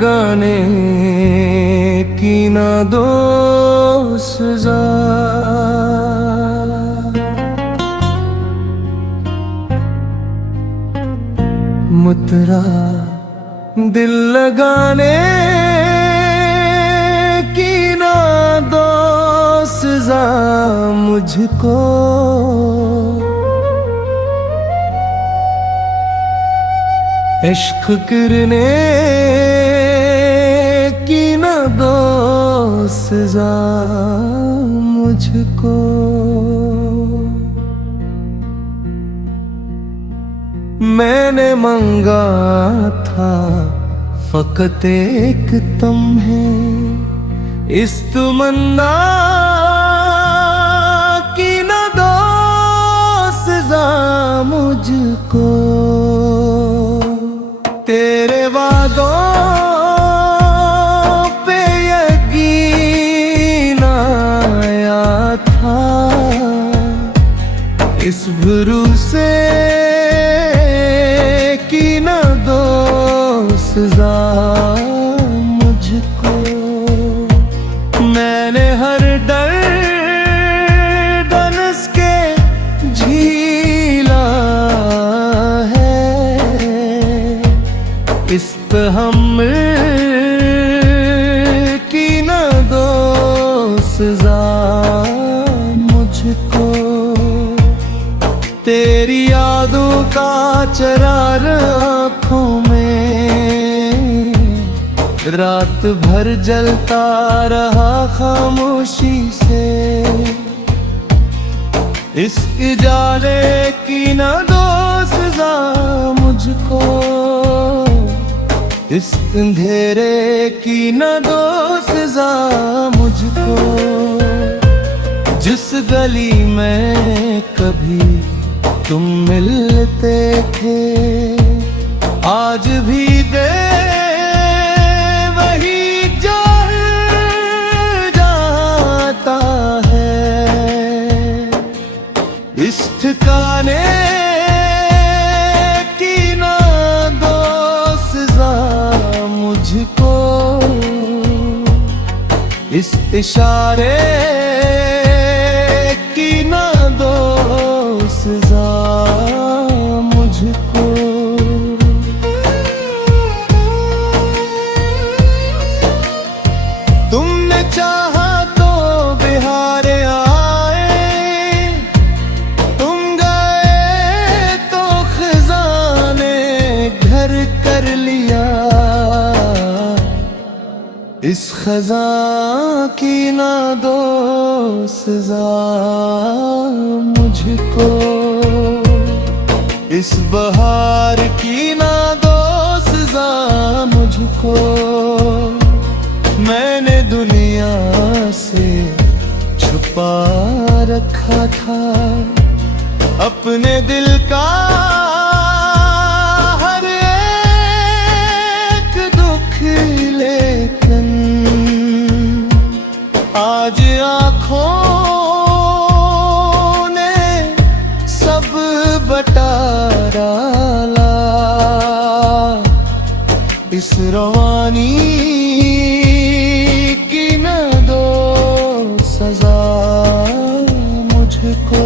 लगाने की ना दो सजा। मुतरा दिल लगाने की ना दो सजा मुझको। इश्क करने की ना दो सजा मुझको। मैंने मांगा था फकत एक तुम्हें, इस तमन्ना की ना दो सजा मुझको। तेरे वादों पे यकीन आया था, इस भरोसे की न दो सजा मुझको। मैंने हर दर्द दनस के झीला है, इस तहम्मुल की न दो सजा मुझको। तेरी यादों का चरार आँखों में रात भर जलता रहा खामोशी से, इस उजाले की ना दो सजा मुझको। इस अंधेरे की ना दो सजा मुझको। जिस गली में कभी तुम मिलते थे, आज भी दे वही जल जाता है। इस ठिकाने की ना दो सजा मुझको। इस इशारे की ना दो सजा मुझको। तुमने चाहा तो बिहारे आए, तुम गए तो खजाने घर कर लिया। इस खजा की ना दो सजा मुझको। इस बहार की ना दो सजा मुझको। मैंने दुनिया से छुपा रखा था अपने दिल का हर एक दुख, लेकिन आज आँखों ने सब बता डाला। इस रवानी की न दो सजा मुझको।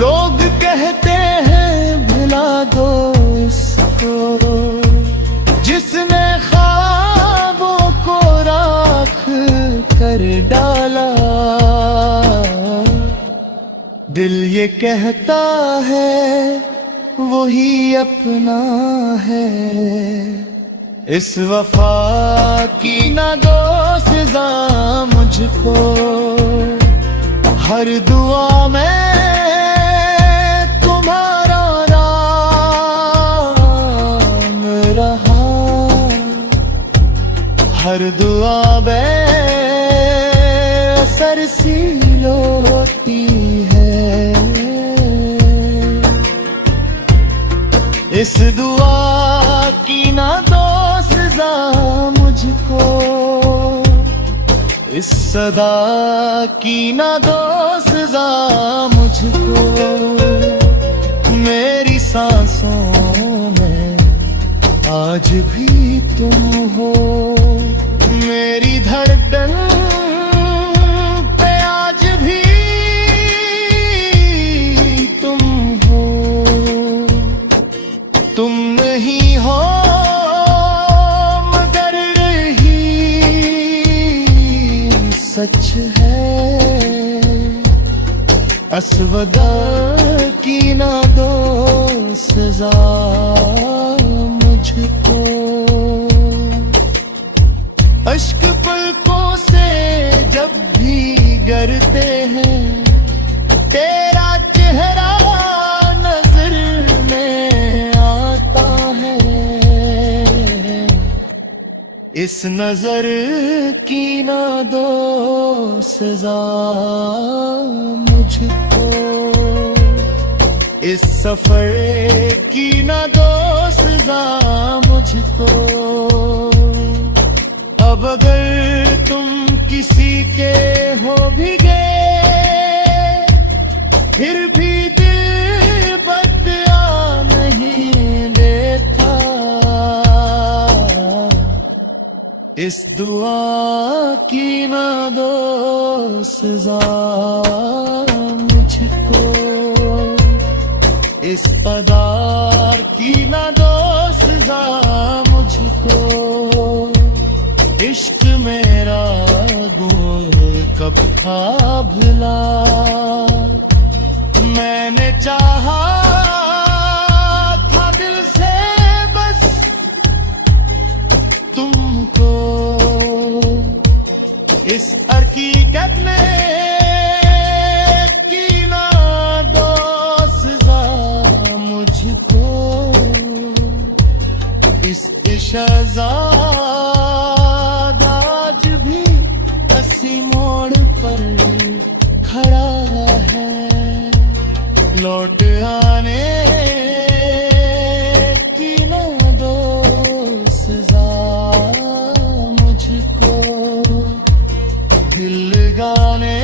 लोग कहते हैं भुला दो इसको, जिसने ख्वाबों को राख कर डाला। दिल ये कहता है वही अपना है। इस वफा की ना दो सजा मुझको। हर दुआ में तुम्हारा नाम रहा, हर दुआ बेअसर सी होती है। इस दुआ की ना दो सजा इस सदा की ना दो सजा मुझको, मेरी सांसों में आज भी तुम हो, मेरी धड़कन पे आज भी तुम हो। तुम नहीं हो मगर रही सच है, अस्वदा की ना दो सजा मुझको। अश्क पलकों से जब भी गिरते हैं, तेरा चेहरा नजर में आता है। इस नजर की ना दो सजा मुझको, इस सफर की ना दो सजा मुझको। अब अगर तुम किसी के हो भी गए, फिर भी दिल बदला नहीं देता। इस दुआ की ना दो सजा मुझको, इस पदार की ना दो सजा मुझको। इश्क मेरा गोल कब था भला, मैंने चाहा था दिल से बस तुमको। इस हकीकत ने की ना दो सजा मुझको, इस शहजाद आज भी अस्सी मोड़ पर खड़ा है। लौट आने की ना दो सजा मुझको, दिल लगाने